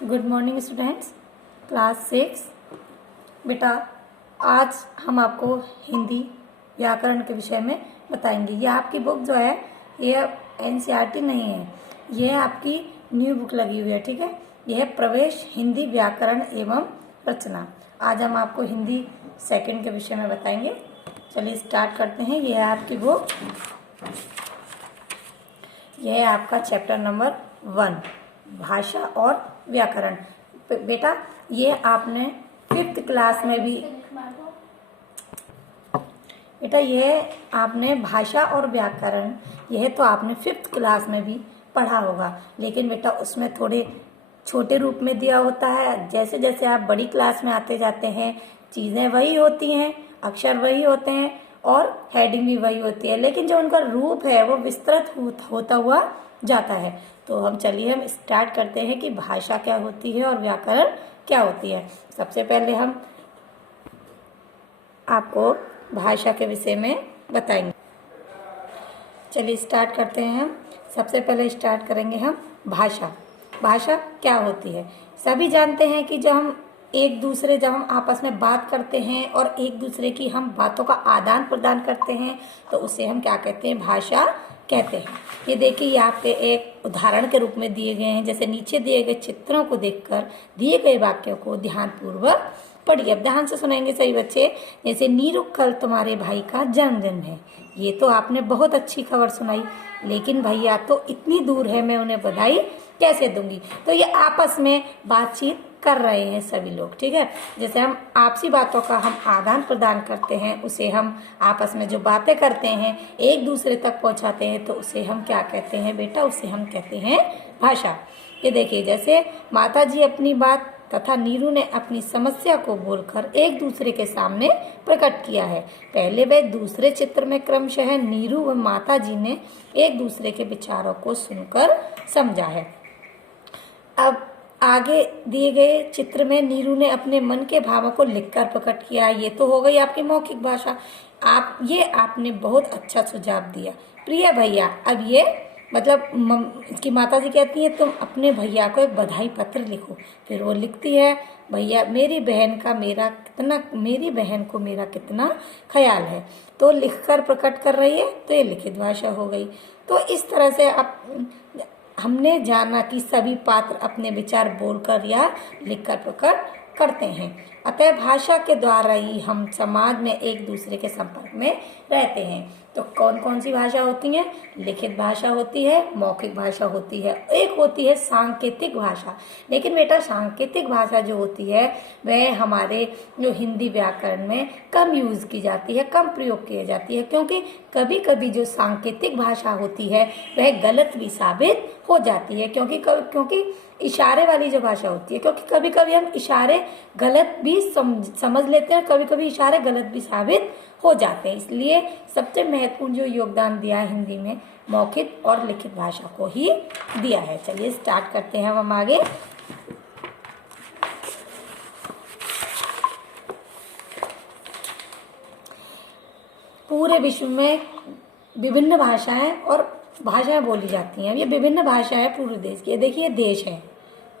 Good morning students, class 6। बेटा, आज हम आपको हिंदी व्याकरण के विषय में बताएंगे। ये आपकी बुक जो है ये एनसीईआरटी नहीं है, ये आपकी न्यू बुक लगी हुई है। ठीक है, यह है प्रवेश हिंदी व्याकरण एवं रचना। आज हम आपको हिंदी सेकंड के विषय में बताएंगे। चलिए स्टार्ट करते हैं। यह है आपकी बुक, यह है आपका चैप्टर नंबर 1 भाषा और व्याकरण। बेटा, ये आपने 5th क्लास में भी आपने भाषा और व्याकरण यह तो आपने 5th क्लास में भी पढ़ा होगा, लेकिन बेटा उसमें थोड़े छोटे रूप में दिया होता है। जैसे जैसे आप बड़ी क्लास में आते जाते हैं, चीज़ें वही होती हैं, अक्षर वही होते हैं और हेडिंग भी वही होती है, लेकिन जो उनका रूप है वो विस्तृत होता हुआ जाता है। तो हम स्टार्ट करते हैं कि भाषा क्या होती है और व्याकरण क्या होती है। सबसे पहले हम आपको भाषा के विषय में बताएंगे। चलिए स्टार्ट करते हैं। हम सबसे पहले स्टार्ट करेंगे हम भाषा। भाषा क्या होती है? सभी जानते हैं कि जब हम आपस में बात करते हैं और एक दूसरे की हम बातों का आदान प्रदान करते हैं तो उसे हम क्या कहते हैं? भाषा कहते हैं। ये देखिए, ये आपके एक उदाहरण के रूप में दिए गए हैं। जैसे नीचे दिए गए चित्रों को देखकर दिए गए वाक्यों को ध्यानपूर्वक पढ़िए। अब ध्यान से सुनेंगे सही बच्चे। जैसे नीरू, कल तुम्हारे भाई का जन्मदिन है। ये तो आपने बहुत अच्छी खबर सुनाई, लेकिन भैया तो इतनी दूर है, मैं उन्हें बधाई कैसे दूंगी? तो ये आपस में बातचीत कर रहे हैं सभी लोग। ठीक है, जैसे हम आपसी बातों का हम आदान प्रदान करते हैं, उसे हम आपस में जो बातें करते हैं एक दूसरे तक पहुंचाते हैं, तो उसे हम क्या कहते हैं बेटा? उसे हम कहते हैं भाषा। ये देखिए, जैसे माता जी अपनी बात तथा नीरू ने अपनी समस्या को बोलकर एक दूसरे के सामने प्रकट किया है। पहले व दूसरे चित्र में क्रमशः नीरू व माता जी ने एक दूसरे के विचारों को सुनकर समझा है। अब आगे दिए गए चित्र में नीरू ने अपने मन के भावों को लिखकर प्रकट किया। ये तो हो गई आपकी मौखिक भाषा। आपने बहुत अच्छा सुझाव दिया प्रिय भैया। अब ये मतलब इसकी माता जी कहती है तुम अपने भैया को एक बधाई पत्र लिखो। फिर वो लिखती है, भैया मेरी बहन को मेरा कितना ख्याल है। तो लिखकर प्रकट कर रही है, तो ये लिखित भाषा हो गई। तो इस तरह से हमने जाना कि सभी पात्र अपने विचार बोलकर या लिखकर प्रकट करते हैं। अतः भाषा के द्वारा ही हम समाज में एक दूसरे के संपर्क में रहते हैं। तो कौन कौन सी भाषा होती है? लिखित भाषा होती है, मौखिक भाषा होती है, एक होती है सांकेतिक भाषा। लेकिन बेटा सांकेतिक भाषा जो होती है वह हमारे जो हिंदी व्याकरण में कम यूज की जाती है, कम प्रयोग की जाती है, क्योंकि कभी कभी जो सांकेतिक भाषा होती है वह गलत भी साबित हो जाती है। क्योंकि इशारे वाली जो भाषा होती है, क्योंकि कभी कभी हम इशारे गलत भी समझ लेते हैं, कभी कभी इशारे गलत भी साबित हो जाते हैं। इसलिए सबसे महत्वपूर्ण जो योगदान दिया है हिंदी में मौखिक और लिखित भाषा को ही दिया है। चलिए स्टार्ट करते हैं हम आगे। पूरे विश्व में विभिन्न भाषाएं और भाषाएं बोली जाती हैं। ये विभिन्न भाषाएं पूरे देश की। देखिए देश है,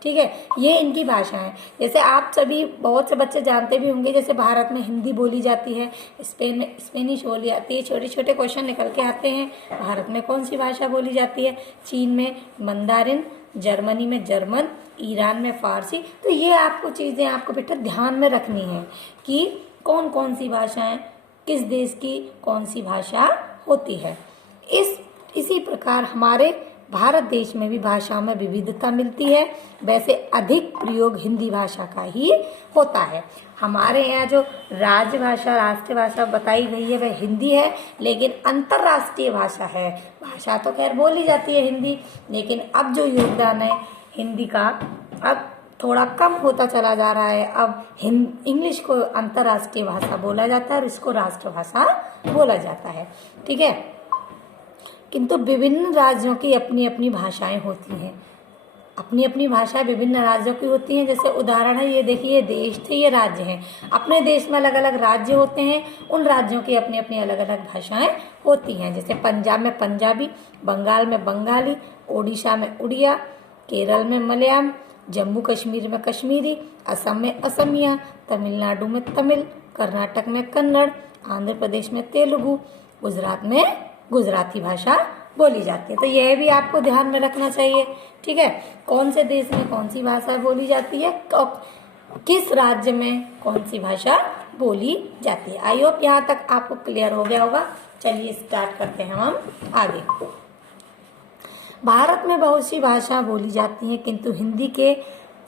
ठीक है, ये इनकी भाषा है। जैसे आप सभी बहुत से बच्चे जानते भी होंगे, जैसे भारत में हिंदी बोली जाती है, स्पेन में स्पेनिश बोली जाती है। छोटे छोटे क्वेश्चन निकल के आते हैं। भारत में कौन सी भाषा बोली जाती है? चीन में मंदारिन, जर्मनी में जर्मन, ईरान में फारसी। तो ये आपको चीज़ें आपको बेटा ध्यान में रखनी है कि कौन कौन सी भाषाएं किस देश की कौन सी भाषा होती है। इसी प्रकार हमारे भारत देश में भी भाषाओं में विविधता मिलती है। वैसे अधिक प्रयोग हिंदी भाषा का ही होता है। हमारे यहाँ जो राष्ट्रीय भाषा बताई गई है वह हिंदी है, लेकिन अंतर्राष्ट्रीय भाषा है। भाषा तो खैर बोली जाती है हिंदी, लेकिन अब जो योगदान है हिंदी का अब थोड़ा कम होता चला जा रहा है। अब इंग्लिश को अंतर्राष्ट्रीय भाषा बोला जाता है और इसको राष्ट्रभाषा बोला जाता है। ठीक है, किंतु विभिन्न राज्यों की अपनी अपनी भाषाएं होती हैं। अपनी अपनी भाषा विभिन्न राज्यों की होती हैं। जैसे उदाहरण है, ये देखिए, ये देश थे, ये राज्य हैं। अपने देश में अलग अलग राज्य होते हैं, उन राज्यों की अपनी अपनी अलग अलग भाषाएं होती हैं। जैसे पंजाब में पंजाबी, बंगाल में बंगाली, ओडिशा में उड़िया, केरल में मलयालम, जम्मू कश्मीर में कश्मीरी, असम में असमिया, तमिलनाडु में तमिल, कर्नाटक में कन्नड़, आंध्र प्रदेश में तेलुगु, गुजरात में गुजराती भाषा बोली जाती है। तो यह भी आपको ध्यान में रखना चाहिए। ठीक है, कौन से देश में कौन सी भाषा बोली जाती है और किस राज्य में कौन सी भाषा बोली जाती है। आई होप यहाँ तक आपको क्लियर हो गया होगा। चलिए स्टार्ट करते हैं हम आगे। भारत में बहुत सी भाषा बोली जाती हैं, किंतु हिंदी के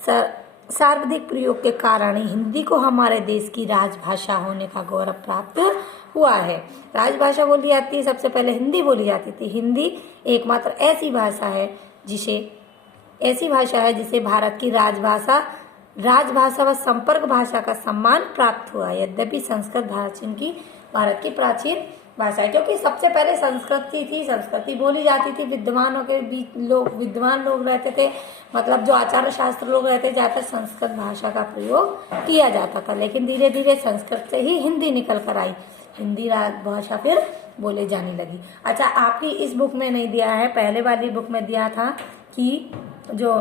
सर्वाधिक प्रयोग के कारण ही हिंदी को हमारे देश की राजभाषा होने का गौरव प्राप्त हुआ है। राजभाषा बोली जाती है, सबसे पहले हिंदी बोली जाती थी। हिंदी एकमात्र ऐसी भाषा है जिसे भारत की राजभाषा व संपर्क भाषा का सम्मान प्राप्त हुआ। यद्यपि संस्कृत भारत की प्राचीन भाषा है, क्योंकि सबसे पहले संस्कृति बोली जाती थी। विद्वान लोग रहते थे, मतलब जो आचार्य शास्त्र लोग रहते, ज्यादातर संस्कृत भाषा का प्रयोग किया जाता था। लेकिन धीरे धीरे संस्कृत से ही हिंदी निकल कर आई, हिंदी राजभाषा फिर बोले जाने लगी। अच्छा, आपकी इस बुक में नहीं दिया है, पहले वाली बुक में दिया था कि जो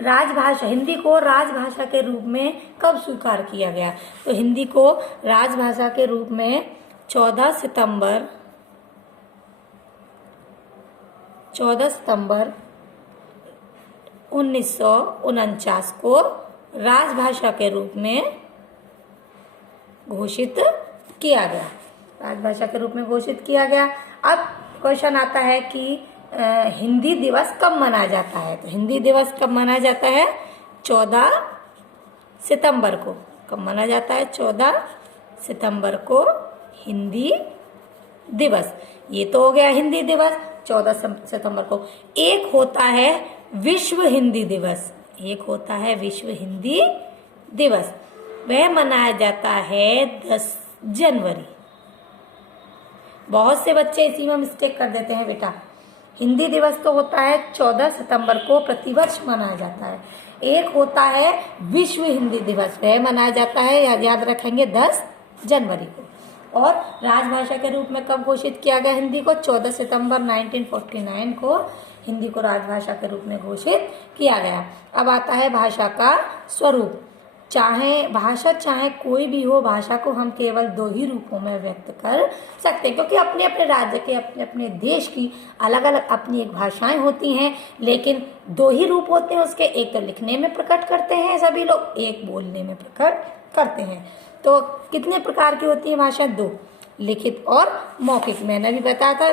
राजभाषा, हिंदी को राजभाषा के रूप में कब स्वीकार किया गया। तो हिंदी को राजभाषा के रूप में 14 सितंबर 1949 को राजभाषा के रूप में घोषित किया गया। राजभाषा के रूप में घोषित किया गया। अब क्वेश्चन आता है कि हिंदी दिवस कब मनाया जाता है। तो हिंदी दिवस कब मनाया जाता है? 14 सितंबर को। कब मनाया जाता है? 14 सितंबर को हिंदी दिवस। ये तो हो गया हिंदी दिवस 14 सितंबर को। एक होता है विश्व हिंदी दिवस, एक होता है विश्व हिंदी दिवस, वह मनाया जाता है 10 जनवरी। बहुत से बच्चे इसी में मिस्टेक कर देते हैं बेटा। हिंदी दिवस तो होता है 14 सितंबर को, प्रतिवर्ष मनाया जाता है। एक होता है विश्व हिंदी दिवस, वह मनाया जाता है, याद रखेंगे, 10 जनवरी को। और राजभाषा के रूप में कब घोषित किया गया हिंदी को? 14 सितंबर 1949 को हिंदी को राजभाषा के रूप में घोषित किया गया। अब आता है भाषा का स्वरूप। चाहे कोई भी हो, भाषा को हम केवल 2 ही रूपों में व्यक्त कर सकते हैं, क्योंकि अपने अपने राज्य के, अपने अपने देश की अलग अलग अपनी एक भाषाएं होती हैं, लेकिन 2 ही रूप होते हैं उसके। एक तो लिखने में प्रकट करते हैं सभी लोग, एक बोलने में प्रकट करते हैं। तो कितने प्रकार की होती है भाषा? 2, लिखित और मौखिक। मैंने भी बताया था,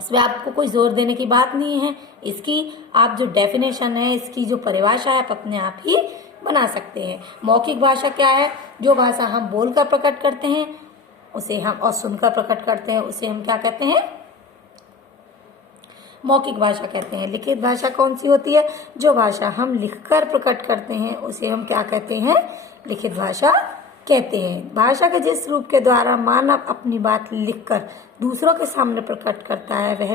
इसमें आपको कोई जोर देने की बात नहीं है। इसकी आप जो डेफिनेशन है, इसकी जो परिभाषा है, आप अपने आप ही बना सकते हैं। मौखिक भाषा क्या है? जो भाषा हम बोलकर प्रकट करते हैं उसे हम, और सुनकर प्रकट करते हैं उसे हम क्या कहते हैं? मौखिक भाषा कहते हैं। लिखित भाषा कौन सी होती है? जो भाषा हम लिखकर प्रकट करते हैं उसे हम क्या कहते हैं? लिखित भाषा कहते हैं। भाषा के जिस रूप के द्वारा मानव अपनी बात लिखकर दूसरों के सामने प्रकट करता है वह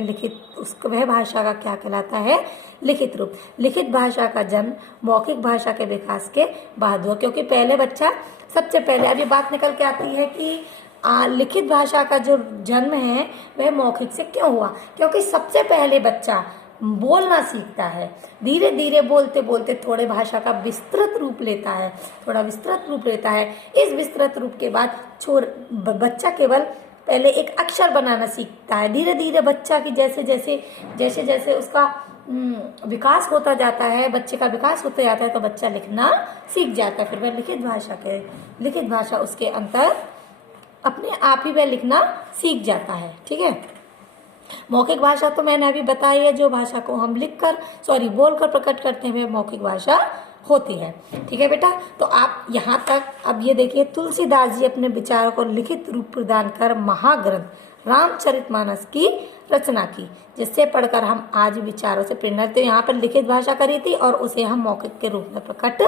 भाषा का क्या कहलाता है? लिखित रूप। लिखित भाषा का जन्म मौखिक भाषा के विकास के बाद हुआ, क्योंकि पहले बच्चा सबसे पहले, अब ये बात निकल के आती है कि लिखित भाषा का जो जन्म है वह मौखिक से क्यों हुआ? क्योंकि सबसे पहले बच्चा बोलना सीखता है, धीरे धीरे बोलते बोलते थोड़े भाषा का विस्तृत रूप लेता है, इस विस्तृत रूप के बाद बच्चा केवल पहले एक अक्षर बनाना सीखता है। धीरे धीरे बच्चा की जैसे जैसे उसका विकास होता जाता है, बच्चे का विकास होता जाता है, तो बच्चा लिखना सीख जाता है। फिर वह लिखित भाषा उसके अंतर अपने आप ही वह लिखना सीख जाता है। ठीक है। मौखिक भाषा तो मैंने अभी बताई है, जो भाषा को हम बोलकर प्रकट करते हैं वह मौखिक भाषा होती है। ठीक है बेटा, तो आप यहाँ तक अब ये देखिए, तुलसीदास जी अपने विचारों को लिखित रूप प्रदान कर महाग्रंथ रामचरितमानस की रचना की, जिससे पढ़कर हम आज विचारों से प्रेरणा। तो यहाँ पर लिखित भाषा करी थी और उसे हम मौखिक के रूप में प्रकट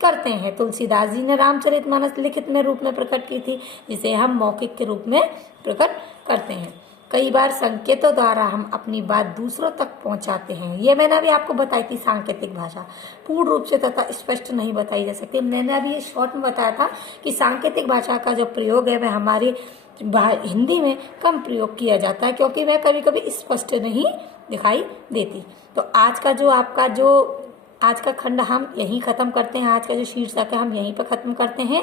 करते हैं। तुलसीदास जी ने रामचरितमानस लिखित में रूप में प्रकट की थी, जिसे हम मौखिक के रूप में प्रकट करते हैं। कई बार संकेतों द्वारा हम अपनी बात दूसरों तक पहुंचाते हैं। ये मैंने अभी आपको बताई थी, सांकेतिक भाषा पूर्ण रूप से तथा स्पष्ट नहीं बताई जा सकती। मैंने अभी ये शॉर्ट में बताया था कि सांकेतिक भाषा का जो प्रयोग है वह हमारी हिंदी में कम प्रयोग किया जाता है, क्योंकि वह कभी कभी स्पष्ट नहीं दिखाई देती। तो आज का जो आपका जो आज का खंड हम यहीं ख़त्म करते हैं। आज का जो शीर्षक है हम यहीं पर ख़त्म करते हैं।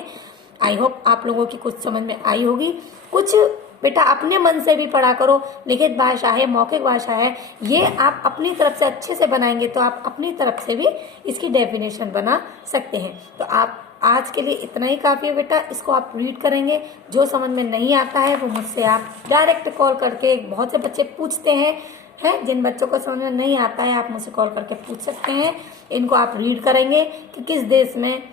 आई होप आप लोगों की कुछ समझ में आई होगी। कुछ बेटा अपने मन से भी पढ़ा करो। लिखित भाषा है, मौखिक भाषा है, ये आप अपनी तरफ से अच्छे से बनाएंगे तो आप अपनी तरफ से भी इसकी डेफिनेशन बना सकते हैं। तो आप आज के लिए इतना ही काफ़ी है बेटा। इसको आप रीड करेंगे। जो समझ में नहीं आता है वो मुझसे आप डायरेक्ट कॉल करके, बहुत से बच्चे पूछते हैं जिन बच्चों को समझ में नहीं आता है आप मुझसे कॉल करके पूछ सकते हैं। इनको आप रीड करेंगे कि किस देश में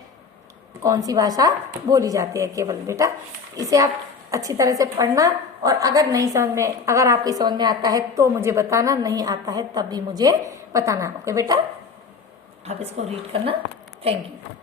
कौन सी भाषा बोली जाती है केवल बेटा। इसे आप अच्छी तरह से पढ़ना, और अगर आपकी समझ में आता है तो मुझे बताना, नहीं आता है तब भी मुझे बताना। ओके बेटा, आप इसको रीड करना। Thank you.